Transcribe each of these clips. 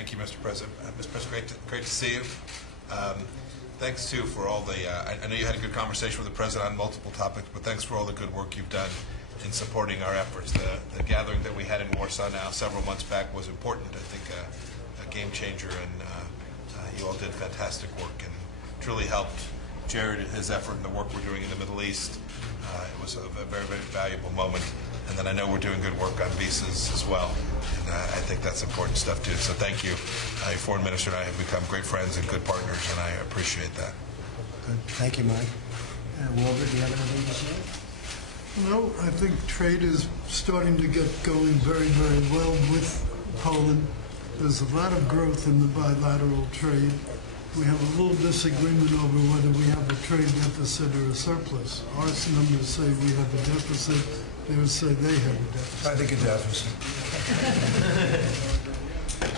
Thank you, Mr. President. Mr. President, great to see you. Thanks, too, for all the, I know you had a good conversation with the President on multiple topics, but thanks for all the good work you've done in supporting our efforts. The gathering that we had in Warsaw now several months back was important, I think a game changer, and you all did fantastic work and truly helped Jared in his effort and the work we're doing in the Middle East. It was a very, very valuable moment. And then I know we're doing good work on visas as well. And I think that's important stuff, too. So thank you. Your foreign minister and I have become great friends and good partners, and I appreciate that. Good. Thank you, Mike. Wilbur, do you have anything to say? No, I think trade is starting to get going very, very well with Poland. There's a lot of growth in the bilateral trade. We have a little disagreement over whether we have a trade deficit or a surplus. Our numbers say we have a deficit. They would say they have a deficit. I think a deficit.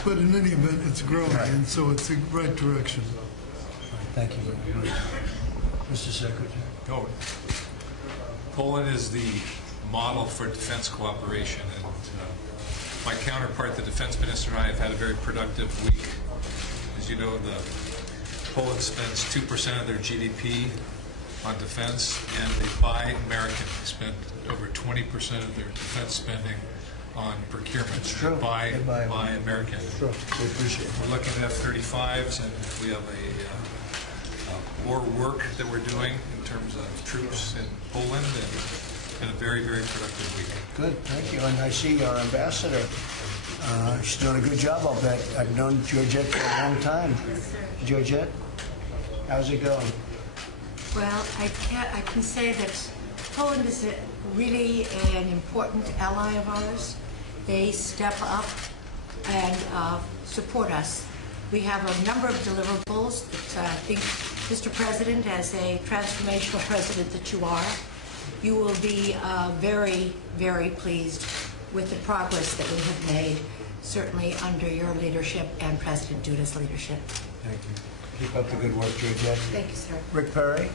But in any event, it's growing, Right. and so it's the right direction. Thank you very much. Mr. Secretary. Oh, Poland is the model for defense cooperation, and my counterpart, the defense minister, and I have had a very productive week. As you know, Poland spends 2% of their GDP on defense, and they buy American. They spend over 20% of their defense spending on procurement. It's true. They buy American. Sure. We appreciate it. We're looking at F-35s, and we have more work that we're doing in terms of troops in Poland, and it's been a very, very productive week. Good. Thank you. And I see our ambassador. She's doing a good job, I'll bet. I've known Georgette for a long time. Georgette, how's it going? Well, I can say that Poland is really an important ally of ours. They step up and support us. We have a number of deliverables that I think, Mr. President, as a transformational president that you are, you will be very, very pleased with the progress that we have made, certainly under your leadership and President Duda's leadership. Thank you. Keep up the good work, Georgette. Thank you, sir. Rick Perry.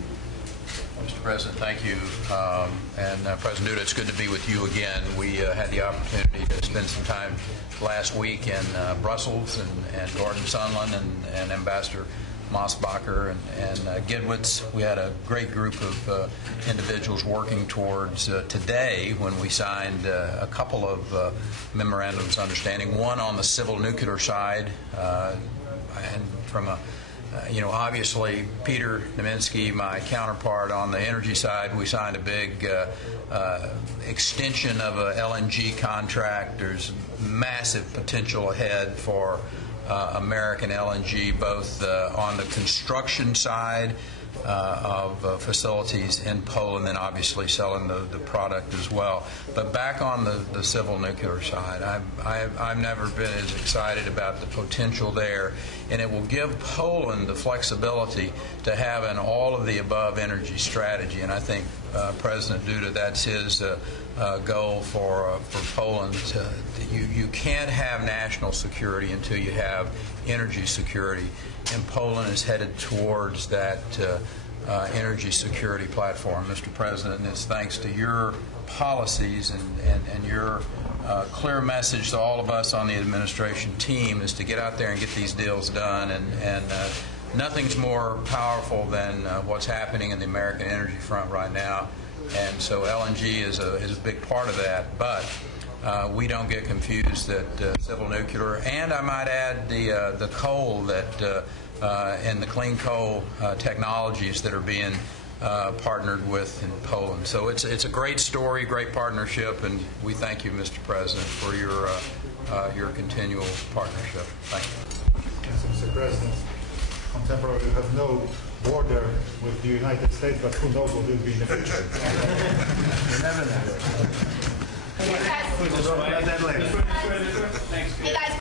Mr. President, thank you. And President Duda, it's good to be with you again. We had the opportunity to spend some time last week in Brussels, and Gordon Sondland and Ambassador Mosbacher and Gidwitz. We had a great group of individuals working towards today when we signed a couple of memorandums of understanding, one on the civil nuclear side, and from a obviously, Peter Naminsky, my counterpart on the energy side, we signed a big extension of a LNG contract. There's massive potential ahead for American LNG, both on the construction side of facilities in Poland, and obviously selling the product as well. But back on the civil nuclear side, I've never been as excited about the potential there, and it will give Poland the flexibility to have an all-of-the-above energy strategy. And I think President Duda, that's his goal for Poland. You can't have national security until you have energy security, and Poland is headed towards that energy security platform, Mr. President, and it's thanks to your policies and your clear message to all of us on the administration team is to get out there and get these deals done, and nothing's more powerful than what's happening in the American energy front right now, and so LNG is a big part of that, but we don't get confused that civil nuclear, and I might add the coal that and the clean coal technologies that are being partnered with in Poland. So it's a great story, great partnership, and we thank you, Mr. President, for your continual partnership. Thank you. Yes, Mr. President, contemporary, we have no border with the United States, but who knows what will be in the future. You never know. Hey guys. We'll talk about that later. Hey guys.